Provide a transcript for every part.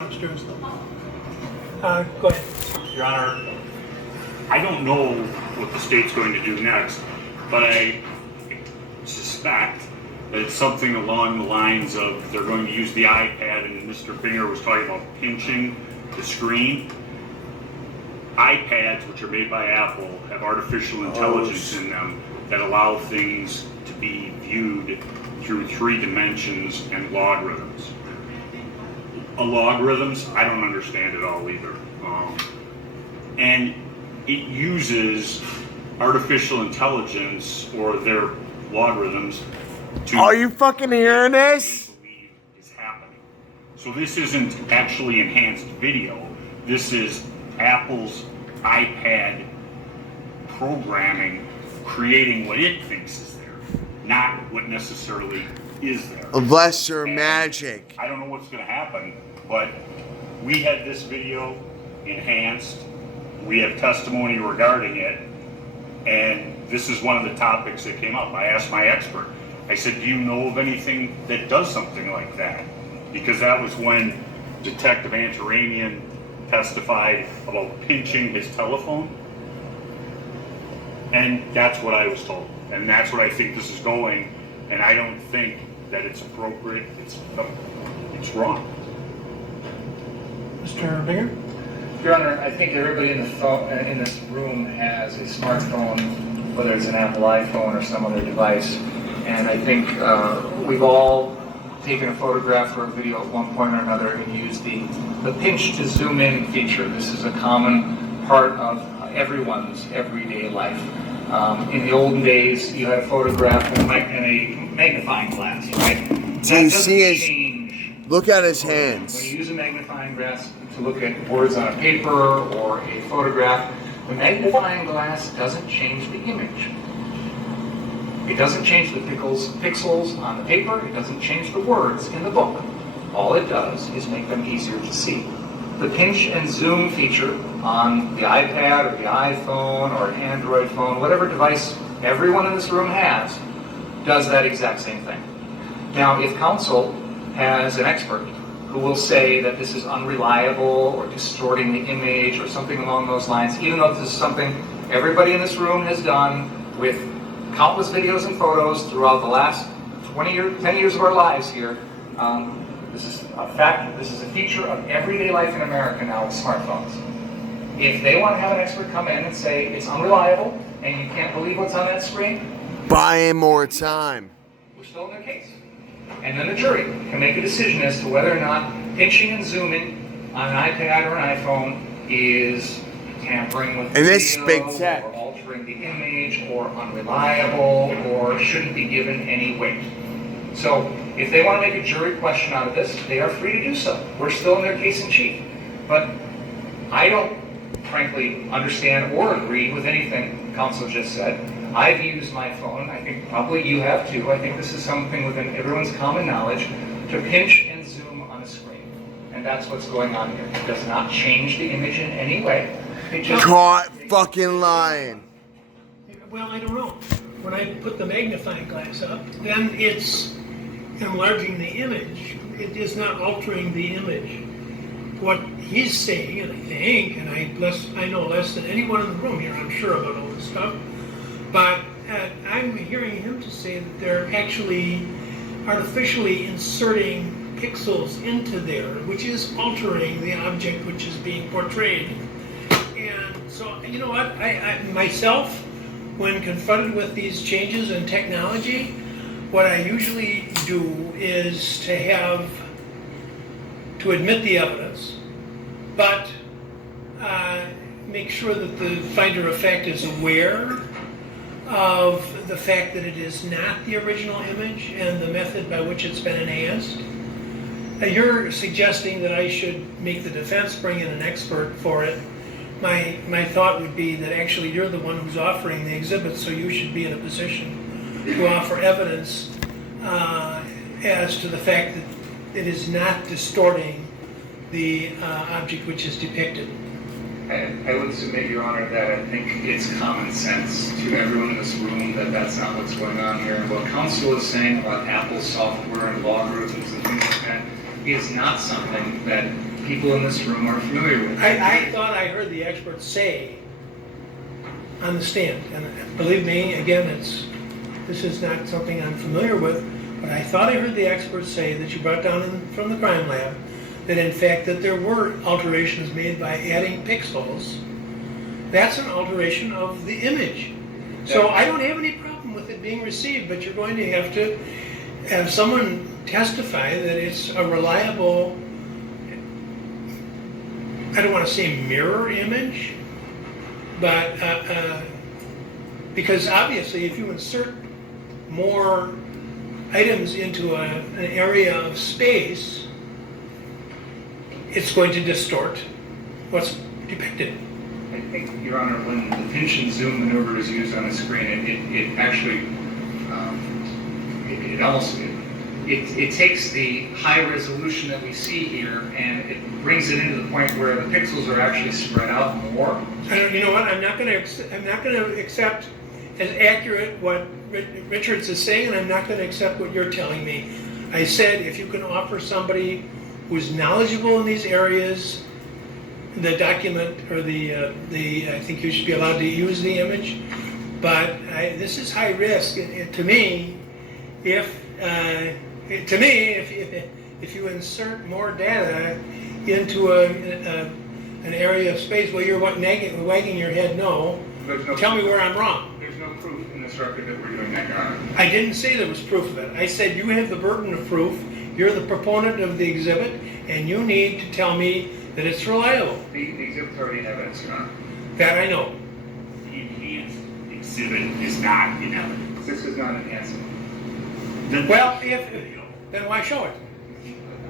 Go ahead. Your Honor, I don't know what the state's going to do next, but I suspect that it's something along the lines of they're going to use the iPad, and Mr. Binger was talking about pinching the screen. iPads, which are made by Apple, have artificial intelligence in them that allow things to be viewed through 3 dimensions and logarithms. Logarithms, I don't understand it all either. And it uses artificial intelligence or their logarithms to... Are you fucking hearing this? ...believe is happening. So this isn't actually enhanced video. This is Apple's iPad programming, creating what it thinks is there, not what necessarily is there. Unless you're And magic. I don't know what's going to happen, but we had this video enhanced. We have testimony regarding it, and this is one of the topics that came up. I asked my expert. I said, do you know of anything that does something like that? Because that was when Detective Antaramian testified about pinching his telephone. And that's what I was told. And that's what I think this is going. And I don't think that it's appropriate. It's wrong. Mr. Binger? Your Honor, I think everybody in this room has a smartphone, whether it's an Apple iPhone or some other device. And I think we've all taken a photograph or a video at one point or another and used the pinch to zoom in feature. This is a common part of everyone's everyday life. In the olden days, you had a photograph and a magnifying glass, right? Do you see his... Look at his hands. When you use a magnifying glass to look at words on a paper or a photograph, the magnifying glass doesn't change the image. It doesn't change the pixels on the paper. It doesn't change the words in the book. All it does is make them easier to see. The pinch and zoom feature on the iPad or the iPhone or an Android phone, whatever device everyone in this room has, does that exact same thing. Now, if counsel has an expert who will say that this is unreliable or distorting the image or something along those lines, even though this is something everybody in this room has done with countless videos and photos throughout the last 10 years of our lives here, this is a fact, this is a feature of everyday life in America now with smartphones. If they want to have an expert come in and say it's unreliable and you can't believe what's on that screen, buy him more time. we're still in their case. And then the jury can make a decision as to whether or not pinching and zooming on an iPad or an iPhone is tampering with the And this video, big tech. or altering the image, or unreliable, or shouldn't be given any weight. So if they want to make a jury question out of this, they are free to do so. We're still in their case in chief. But I don't, frankly, understand or agree with anything counsel just said. I've used my phone, I think probably you have too. I think this is something within everyone's common knowledge, to pinch and zoom on a screen. And that's what's going on here. It does not change the image in any way. It just Caught fucking lying. Well, I don't know. When I put the magnifying glass up, then it's enlarging the image. It is not altering the image. What he's saying, and I think, and I know less than anyone in the room here, I'm sure, about all this stuff, but I'm hearing him to say that they're actually artificially inserting pixels into there, which is altering the object which is being portrayed. And so, you know what, I myself, when confronted with these changes in technology, what I usually do is to admit the evidence, but make sure that the finder of fact is aware of the fact that it is not the original image and the method by which it's been enhanced. You're suggesting that I should make the defense bring in an expert for it. My thought would be that actually you're the one who's offering the exhibit, so you should be in a position to offer evidence as to the fact that it is not distorting the object which is depicted. I would submit, Your Honor, that I think it's common sense to everyone in this room that that's not what's going on here. And what counsel is saying about Apple software and logarithms and things like that is not something that people in this room are familiar with. I thought I heard the expert say on the stand, and believe me, again, this is not something I'm familiar with, but I thought I heard the expert say that you brought down from the crime lab that in fact that there were alterations made by adding pixels. That's an alteration of the image. So I don't have any problem with it being received, but you're going to have someone testify that it's a reliable, I don't want to say mirror image, but because obviously if you insert more items into an area of space, it's going to distort what's depicted. I think, Your Honor, when the pinch and zoom maneuver is used on a screen, it actually, it takes the high resolution that we see here and it brings it into the point where the pixels are actually spread out more. You know what? I'm not going to accept as accurate what Richards is saying, and I'm not going to accept what you're telling me. I said if you can offer somebody who's knowledgeable in these areas the document or I think you should be allowed to use the image, but this is high risk. To me, if you insert more data into an area of space, well, you're wagging your head no. Tell me where I'm wrong. There's no proof in this record that we're doing that, Your Honor. I didn't say there was proof of it. I said you have the burden of proof. You're the proponent of the exhibit, and you need to tell me that it's reliable. The exhibit's already in evidence, Your Honor. That I know. The enhanced exhibit is not in evidence. This is not enhancing. Well, then why show it?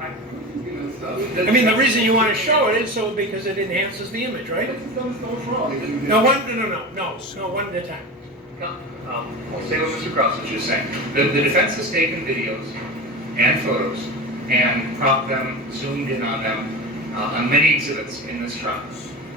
I mean, the reason you want to show it is so because it enhances the image, right? No, one at a time. No, I'll say what Mr. Krause was just saying. The defense has taken videos and photos and cropped them, zoomed in on them, on many exhibits in this trial.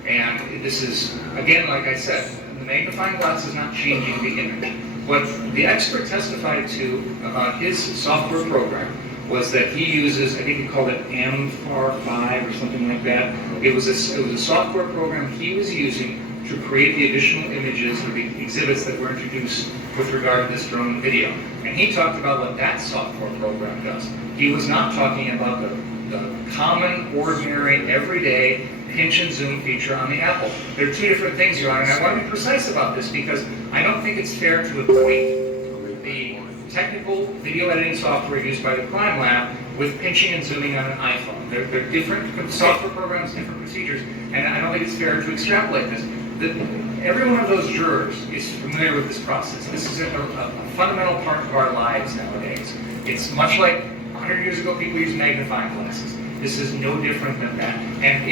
And this is, again, like I said, the magnifying glass is not changing the image. What the expert testified to about his software program was that he uses, I think he called it MFAR5 or something like that. It was a software program he was using to create the additional images or the exhibits that were introduced with regard to this drone video. And he talked about what that software program does. He was not talking about the common, ordinary, everyday pinch and zoom feature on the Apple. They're two different things, Your Honor, and I want to be precise about this because I don't think it's fair to equate the technical video editing software used by the crime lab with pinching and zooming on an iPhone. They're different software programs, different procedures, and I don't think it's fair to extrapolate this. Every one of those jurors is familiar with this process. This is a fundamental part of our lives nowadays. It's much like 100 years ago people used magnifying glasses. This is no different than that. And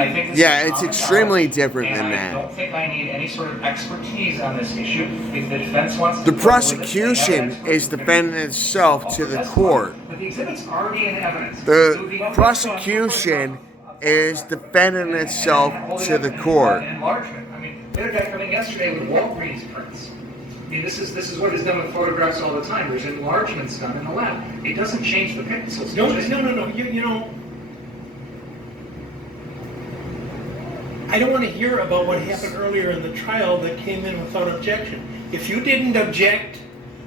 I think it's extremely different than that. I don't think I need any sort of expertise on this issue. If the defense wants to... The prosecution is defending itself to the court. But the exhibit's already in evidence. The prosecution is defending itself to the court. Enlargement. I mean, they had a guy coming yesterday with Walgreens prints. I mean, this is what is done with photographs all the time. There's enlargements done in the lab. It doesn't change the pixels. No. You know, I don't want to hear about what happened earlier in the trial that came in without objection. If you didn't object,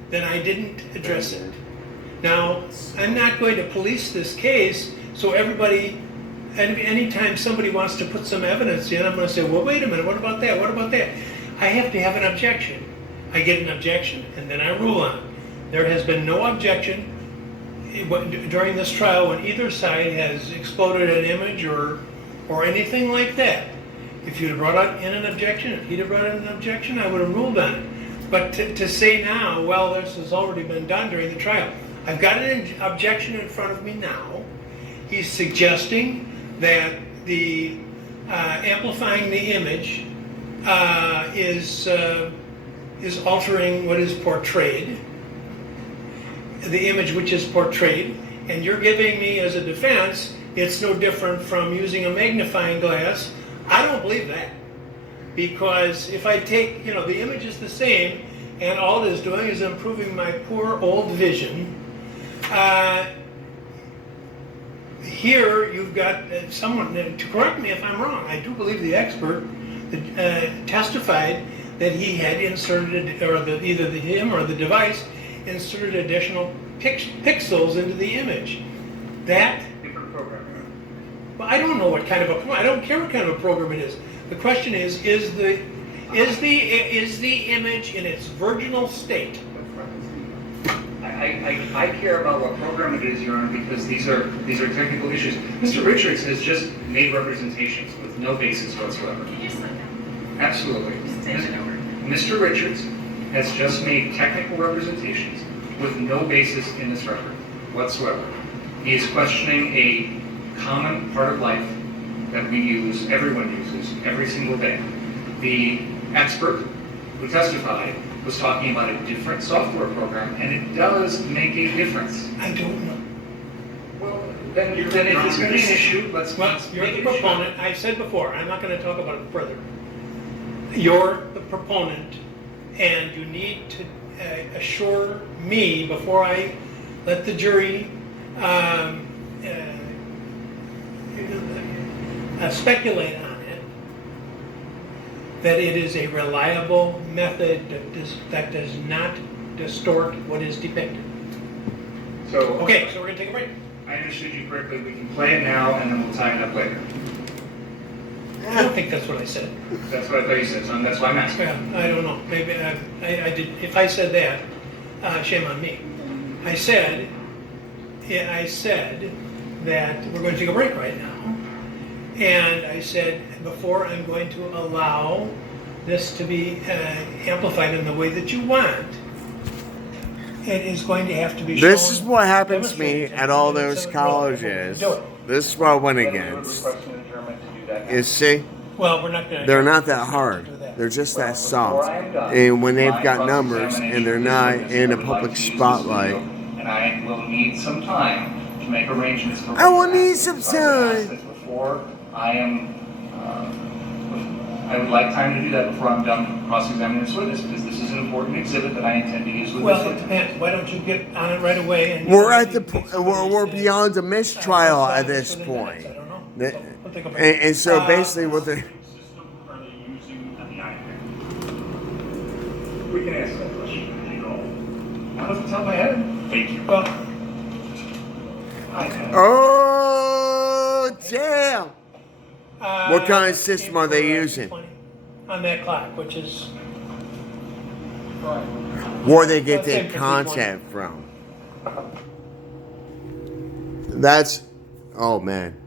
then I didn't address it. Now, I'm not going to police this case, so everybody, anytime somebody wants to put some evidence in, I'm going to say, well, wait a minute, what about that? What about that? I have to have an objection. I get an objection, and then I rule on it. There has been no objection during this trial when either side has exploded an image or anything like that. If you'd have brought in an objection, if he'd have brought in an objection, I would have ruled on it. But to say now, well, this has already been done during the trial. I've got an objection in front of me now. He's suggesting that the amplifying the image is altering what is portrayed, the image which is portrayed, and you're giving me as a defense, it's no different from using a magnifying glass. I don't believe that, because if I take, the image is the same, and all it is doing is improving my poor old vision, here you've got someone, to correct me if I'm wrong, I do believe the expert testified that he had inserted, or either him or the device inserted additional pixels into the image. That, Different program. well, I don't know what kind of a, I don't care what kind of a program it is. The question is the image in its virginal state? I care about what program it is, Your Honor, because these are technical issues. Mr. Richards has just made representations with no basis whatsoever. Can you slow down? Absolutely. Just take it over. Mr. Richards has just made technical representations with no basis in this record whatsoever. He is questioning a common part of life that we use, everyone uses, every single day. The expert who testified was talking about a different software program, and it does make a difference. I don't know. Well, then if it's going to be an issue, let's Well, you're make the it an issue. proponent. I said before, I'm not going to talk about it further. You're the proponent, and you need to assure me before I let the jury speculate on it, that it is a reliable method that does not distort what is depicted. So, Okay, so we're going to take a break. I understood you correctly. We can play it now, and then we'll tie it up later. I don't think that's what I said. That's what I thought you said, so that's why I'm asking. Yeah, I don't know. Maybe I did. If I said that, shame on me. I said that we're going to take a break right now, and I said before I'm going to allow this to be amplified in the way that you want. It is going to have to be. This shown, is what happens to me demonstrated, at all and those so- colleges. Do it. This is what I went against. You see, Well, we're not going to. they're not that hard. They're just that soft. And when they've got numbers and they're not in a public spotlight, And I will need some time to make arrangements for. I will need some time. Before I am, I would like time to do that before I'm done cross-examining this witness, because this is an important exhibit that I intend to use with Well, this it witness. depends. Why don't you get on it right away? And we're at the we're beyond a mistrial at this I point. don't know. That- So, we'll take a break. And so basically, what they're System are they using on the iPad? We can answer that question. Not off the top of my head. Thank you. Well, oh damn! What kind of system are they 8 using? 20 on that clock, which is Where they get Let's say their 50, content from? That's oh man.